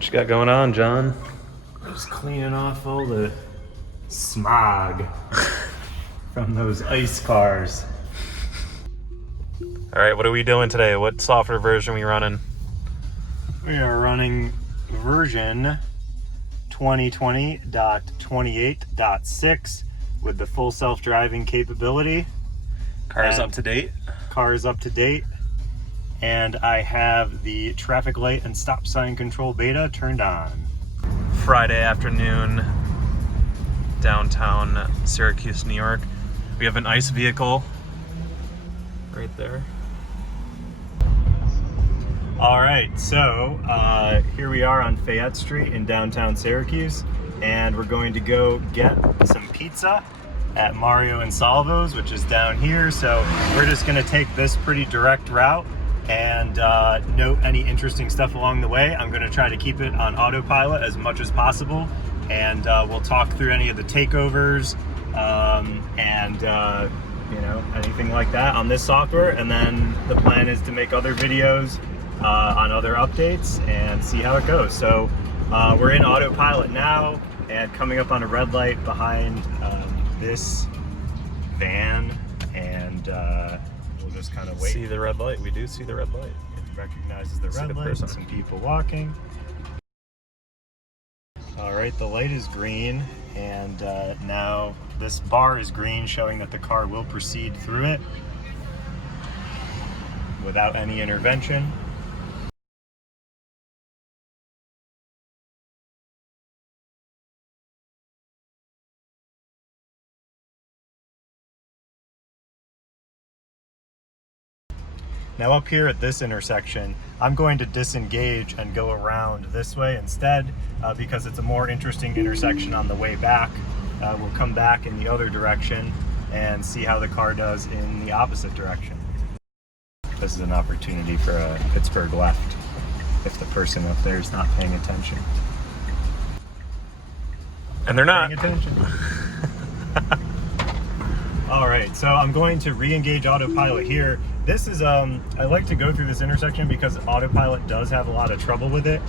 What you got going on, John? Just cleaning off all the smog from those ice cars. All right, what are we doing today? What software version are we running? We are running version 2020.28.6 with the full self-driving capability. Car's up to date. Car is up to date. And I have the traffic light and stop sign control beta turned on. Friday afternoon, downtown Syracuse, New York. We have an ICE vehicle right there. All right, so here we are on Fayette Street in downtown Syracuse, and we're going to go get some pizza at Mario and Salvo's, which is down here. So we're just gonna take this pretty direct route and note any interesting stuff along the way. I'm gonna try to keep it on autopilot as much as possible, and we'll talk through any of the takeovers and you know, anything like that on this software. And then the plan is to make other videos on other updates and see how it goes. So we're in autopilot now and coming up on a red light behind this van, and we'll just kind of wait. See the red light. We do see the red light. It recognizes the red light. Some people walking. All right, the light is green, and now this bar is green, showing that the car will proceed through it without any intervention. Now up here at this intersection, I'm going to disengage and go around this way instead because it's a more interesting intersection on the way back. We'll come back in the other direction and see how the car does in the opposite direction. This is an opportunity for a Pittsburgh left if the person up there is not paying attention. And they're not. Paying attention. All right, so I'm going to re-engage autopilot here. This is, I like to go through this intersection because autopilot does have a lot of trouble with it.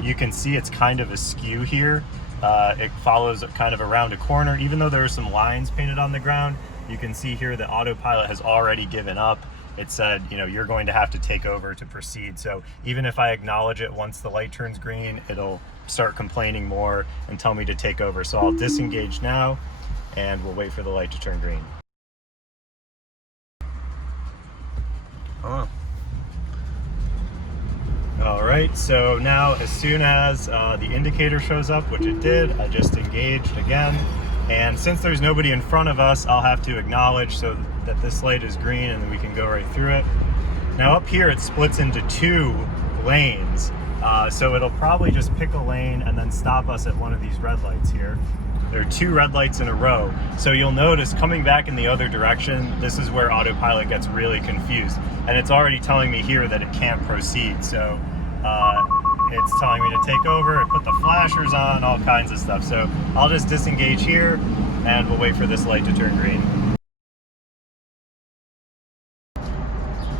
You can see it's kind of askew here. It follows kind of around a corner. Even though there are some lines painted on the ground, you can see here that autopilot has already given up. It said, you know, you're going to have to take over to proceed. So even if I acknowledge it, once the light turns green, it'll start complaining more and tell me to take over. So I'll disengage now, and we'll wait for the light to turn green. Oh. All right, so now as soon as the indicator shows up, which it did, I just engaged again. And since there's nobody in front of us, I'll have to acknowledge so that this light is green, and then we can go right through it. Now up here, it splits into two lanes. So it'll probably just pick a lane and then stop us at one of these red lights here. There are two red lights in a row. So you'll notice coming back in the other direction, this is where autopilot gets really confused. And it's already telling me here that it can't proceed. So it's telling me to take over, it put the flashers on, all kinds of stuff. So I'll just disengage here and we'll wait for this light to turn green.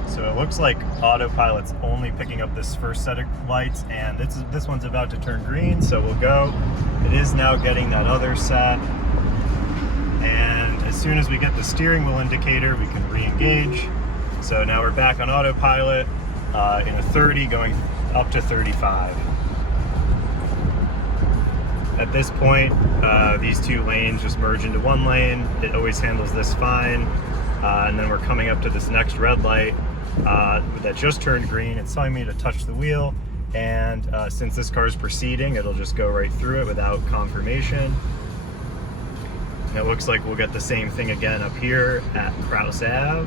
So it looks like autopilot's only picking up this first set of lights, and this one's about to turn green, so we'll go. It is now getting that other set. And as soon as we get the steering wheel indicator, we can re-engage. So now we're back on autopilot in a 30 going up to 35. At this point, these two lanes just merge into one lane. It always handles this fine. And then we're coming up to this next red light that just turned green. It's telling me to touch the wheel, and since this car is proceeding, it'll just go right through it without confirmation. And it looks like we'll get the same thing again up here at Krause Ave.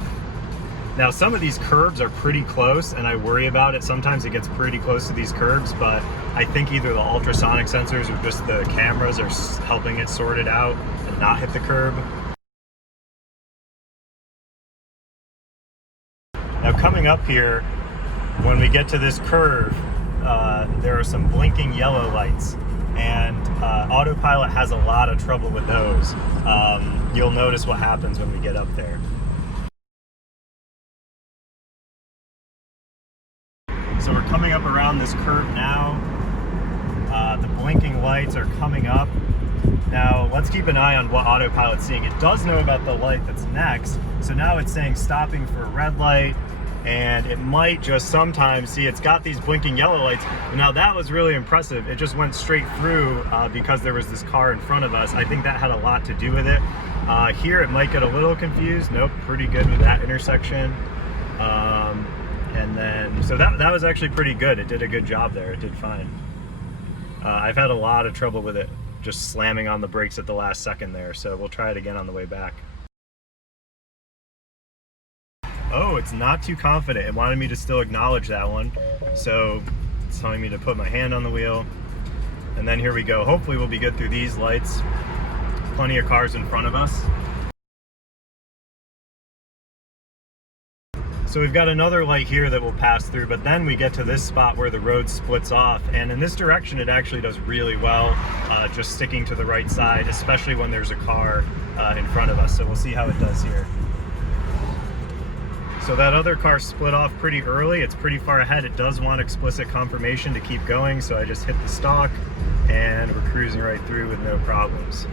Now some of these curbs are pretty close, and I worry about it. Sometimes it gets pretty close to these curbs, but I think either the ultrasonic sensors or just the cameras are helping it sort it out and not hit the curb. Now coming up here, when we get to this curve, there are some blinking yellow lights, and autopilot has a lot of trouble with those. You'll notice what happens when we get up there. So we're coming up around this curve now, The blinking lights are coming up. Now, let's keep an eye on what Autopilot's seeing. It does know about the light that's next, so now it's saying stopping for a red light, and it might just sometimes, see, it's got these blinking yellow lights. Now, that was really impressive. It just went straight through because there was this car in front of us. I think that had a lot to do with it. Here, it might get a little confused. Nope, pretty good with that intersection. And then, so that was actually pretty good. It did a good job there. It did fine. I've had a lot of trouble with it just slamming on the brakes at the last second there, so we'll try it again on the way back. Oh, it's not too confident. It wanted me to still acknowledge that one, so it's telling me to put my hand on the wheel. And then here we go. Hopefully we'll be good through these lights. Plenty of cars in front of us. So we've got another light here that we'll pass through, but then we get to this spot where the road splits off, and in this direction it actually does really well, just sticking to the right side, especially when there's a car in front of us. So we'll see how it does here. So that other car split off pretty early. It's pretty far ahead. It does want explicit confirmation to keep going, so I just hit the stalk and we're cruising right through with no problems.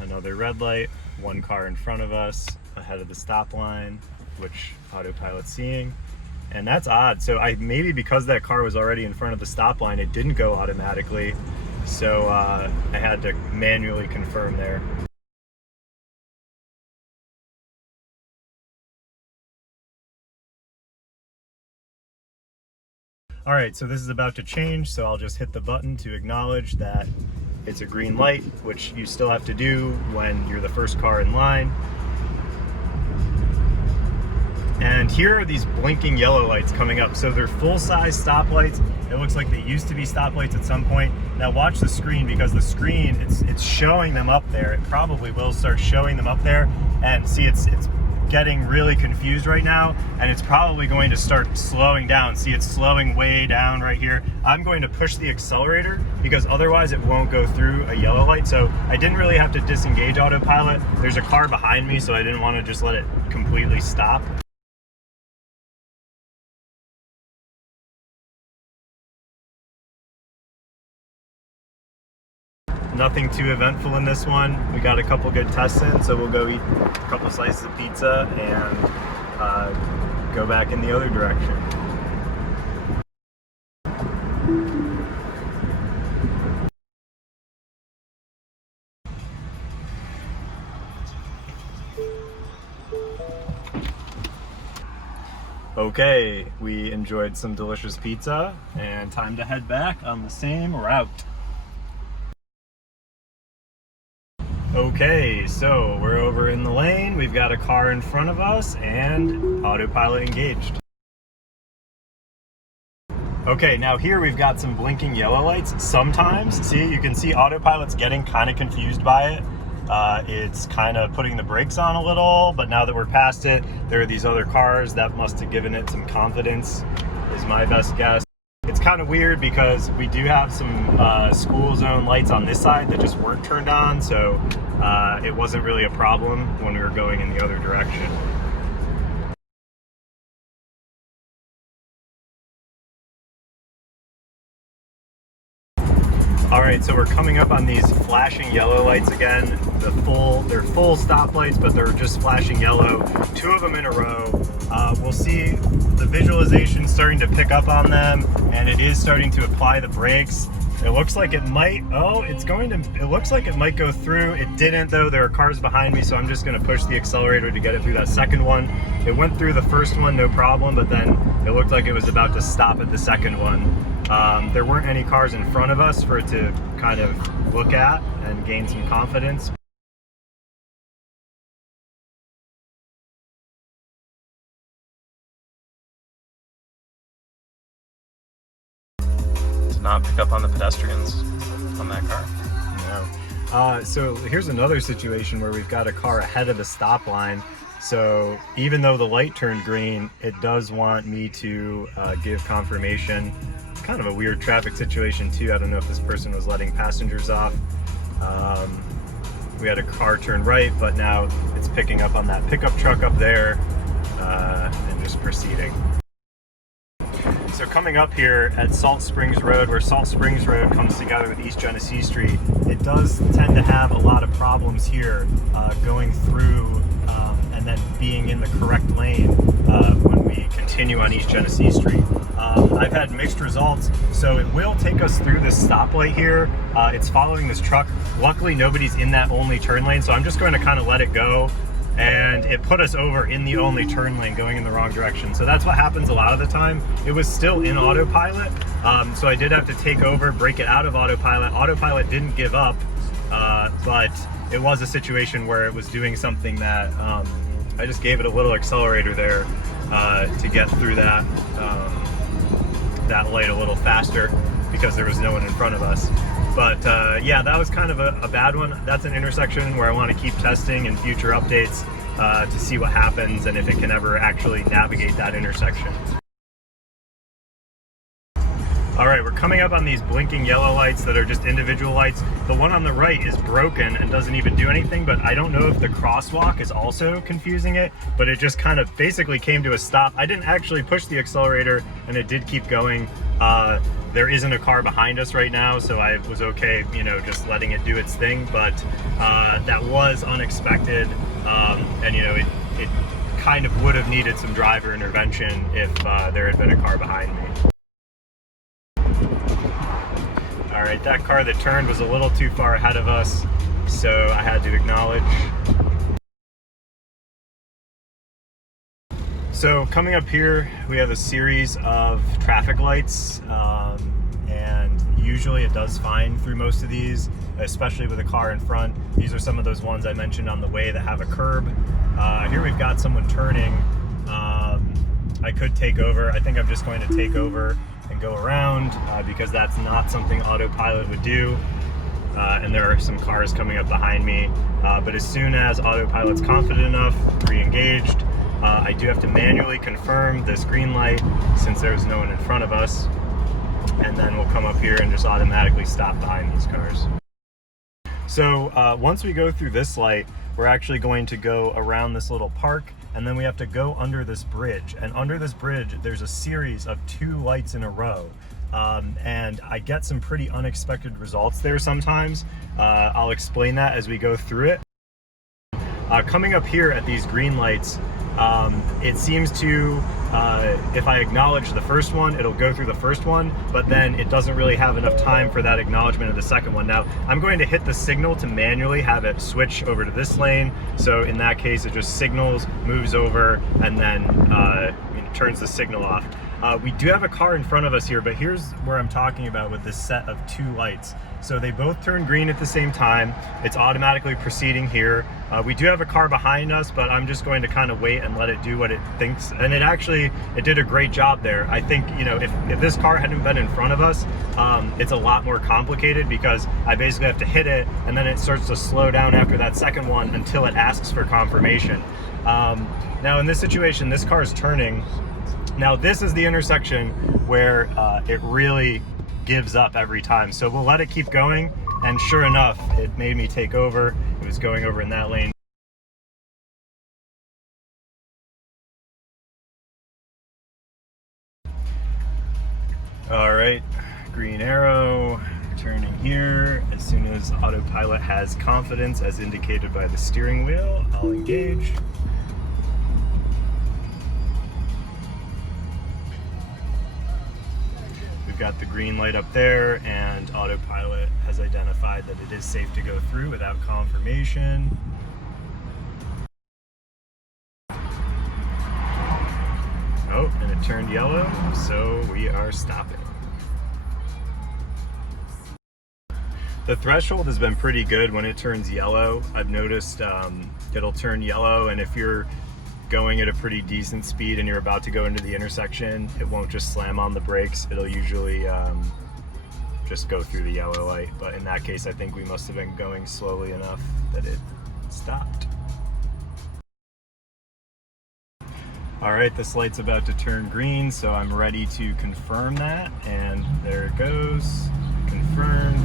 Another red light, one car in front of us, ahead of the stop line, which Autopilot's seeing. And that's odd. So maybe because that car was already in front of the stop line, it didn't go automatically. So I had to manually confirm there. All right, so this is about to change, so I'll just hit the button to acknowledge that it's a green light, which you still have to do when you're the first car in line. And here are these blinking yellow lights coming up. So they're full-size stoplights. It looks like they used to be stoplights at some point. Now watch the screen, because the screen, it's showing them up there. It probably will start showing them up there. And see, it's getting really confused right now, and it's probably going to start slowing down. See, it's slowing way down right here. I'm going to push the accelerator because otherwise it won't go through a yellow light. So I didn't really have to disengage Autopilot. There's a car behind me, so I didn't want to just let it completely stop. Nothing too eventful in this one. We got a couple good tests in, so we'll go eat a couple slices of pizza and go back in the other direction. Okay, we enjoyed some delicious pizza, and time to head back on the same route. Okay, so we're over in the lane, we've got a car in front of us, and Autopilot engaged. Okay, now here we've got some blinking yellow lights. Sometimes, see, you can see Autopilot's getting kind of confused by it. It's kind of putting the brakes on a little, but now that we're past it, there are these other cars that must have given it some confidence, is my best guess. It's kind of weird because we do have some school zone lights on this side that just weren't turned on, so it wasn't really a problem when we were going in the other direction. All right, so we're coming up on these flashing yellow lights again. They're full stoplights, but they're just flashing yellow. 2 of them in a row. We'll see the visualization starting to pick up on them, and it is starting to apply the brakes. It looks like it might, it looks like it might go through. It didn't though, there are cars behind me, so I'm just gonna push the accelerator to get it through that second one. It went through the first one, no problem, but then it looked like it was about to stop at the second one. There weren't any cars in front of us for it to kind of look at and gain some confidence. Not pick up on the pedestrians on that car. No. So here's another situation where we've got a car ahead of the stop line. So even though the light turned green, it does want me to give confirmation. It's kind of a weird traffic situation too. I don't know if this person was letting passengers off. We had a car turn right, but now it's picking up on that pickup truck up there and just proceeding. So coming up here at Salt Springs Road, where Salt Springs Road comes together with East Genesee Street, it does tend to have a lot of problems here going through and then being in the correct lane when we continue on East Genesee Street. I've had mixed results, so it will take us through this stoplight here. It's following this truck. Luckily, nobody's in that only turn lane, so I'm just going to kind of let it go. And it put us over in the only turn lane going in the wrong direction. So that's what happens a lot of the time. It was still in autopilot, so I did have to take over, break it out of autopilot. Autopilot didn't give up, but it was a situation where it was doing something that I just gave it a little accelerator there to get through that that light a little faster because there was no one in front of us. But yeah, that was kind of a bad one. That's an intersection where I want to keep testing and future updates to see what happens and if it can ever actually navigate that intersection. All right, we're coming up on these blinking yellow lights that are just individual lights. The one on the right is broken and doesn't even do anything, but I don't know if the crosswalk is also confusing it, but it just kind of basically came to a stop. I didn't actually push the accelerator and it did keep going. There isn't a car behind us right now, so I was okay, you know, just letting it do its thing, but that was unexpected, and you know, it kind of would have needed some driver intervention if there had been a car behind me. All right, that car that turned was a little too far ahead of us, so I had to acknowledge. So coming up here, we have a series of traffic lights, and usually it does fine through most of these, especially with a car in front. These are some of those ones I mentioned on the way that have a curb. Here we've got someone turning. I could take over. I think I'm just going to take over and go around because that's not something autopilot would do. And there are some cars coming up behind me. But as soon as autopilot's confident enough, re-engaged, I do have to manually confirm this green light since there's no one in front of us. And then we'll come up here and just automatically stop behind these cars. So once we go through this light, we're actually going to go around this little park, and then we have to go under this bridge. And under this bridge, there's a series of 2 lights in a row. And I get some pretty unexpected results there sometimes. I'll explain that as we go through it. Coming up here at these green lights, it seems to, if I acknowledge the first one, it'll go through the first one, but then it doesn't really have enough time for that acknowledgement of the second one. Now, I'm going to hit the signal to manually have it switch over to this lane. So in that case, it just signals, moves over, and then turns the signal off. We do have a car in front of us here, but here's where I'm talking about with this set of 2 lights. So they both turn green at the same time. It's automatically proceeding here. We do have a car behind us, but I'm just going to kind of wait and let it do what it thinks. And it did a great job there. I think, you know, if this car hadn't been in front of us, it's a lot more complicated because I basically have to hit it and then it starts to slow down after that second one until it asks for confirmation. Now in this situation, this car is turning. Now this is the intersection where it really gives up every time. So we'll let it keep going, and sure enough, it made me take over. It was going over in that lane. All right, green arrow, turning here. As soon as autopilot has confidence, as indicated by the steering wheel, I'll engage. We've got the green light up there, and autopilot has identified that it is safe to go through without confirmation. Oh, and it turned yellow, so we are stopping. The threshold has been pretty good when it turns yellow. I've noticed it'll turn yellow, and if you're going at a pretty decent speed and you're about to go into the intersection, it won't just slam on the brakes. It'll usually just go through the yellow light. But in that case, I think we must have been going slowly enough that it stopped. All right, this light's about to turn green, so I'm ready to confirm that. And there it goes, confirmed.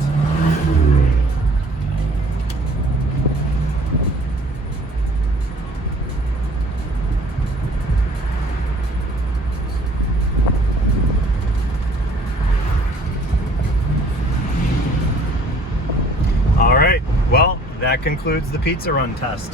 concludes the pizza run test.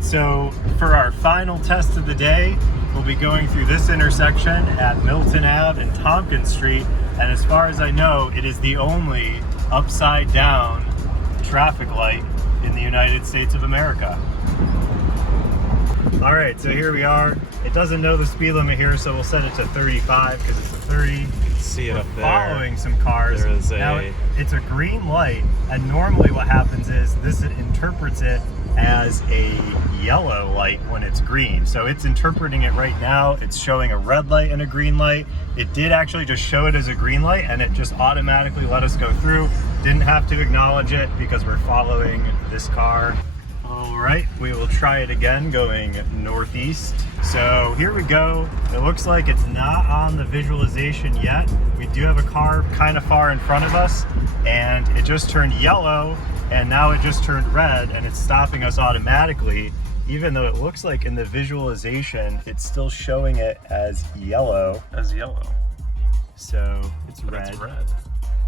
So for our final test of the day, we'll be going through this intersection at Milton Ave and Tompkins Street. And as far as I know, it is the only upside down traffic light in the United States of America. All right, so here we are. It doesn't know the speed limit here, so we'll set it to 35 because it's a 30. You can see it up there. Following some cars. There is now it's a green light, and normally what happens is this interprets it as a yellow light when it's green. So it's interpreting it right now. It's showing a red light and a green light. It did actually just show it as a green light, and it just automatically let us go through. Didn't have to acknowledge it because we're following this car. All right, we will try it again going northeast. So here we go. It looks like it's not on the visualization yet. We do have a car kind of far in front of us, and it just turned yellow, and now it just turned red, and it's stopping us automatically, even though it looks like in the visualization, it's still showing it as yellow. So it's But red. it's red.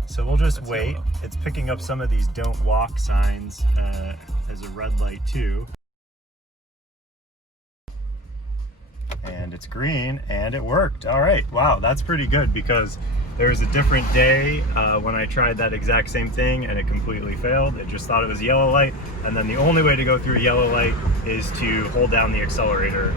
So we'll just That's wait. yellow. It's picking up some of these don't walk signs as a red light too. And it's green, and it worked. All right, wow, that's pretty good, because there was a different day when I tried that exact same thing and it completely failed. It just thought it was a yellow light, and then the only way to go through a yellow light is to hold down the accelerator.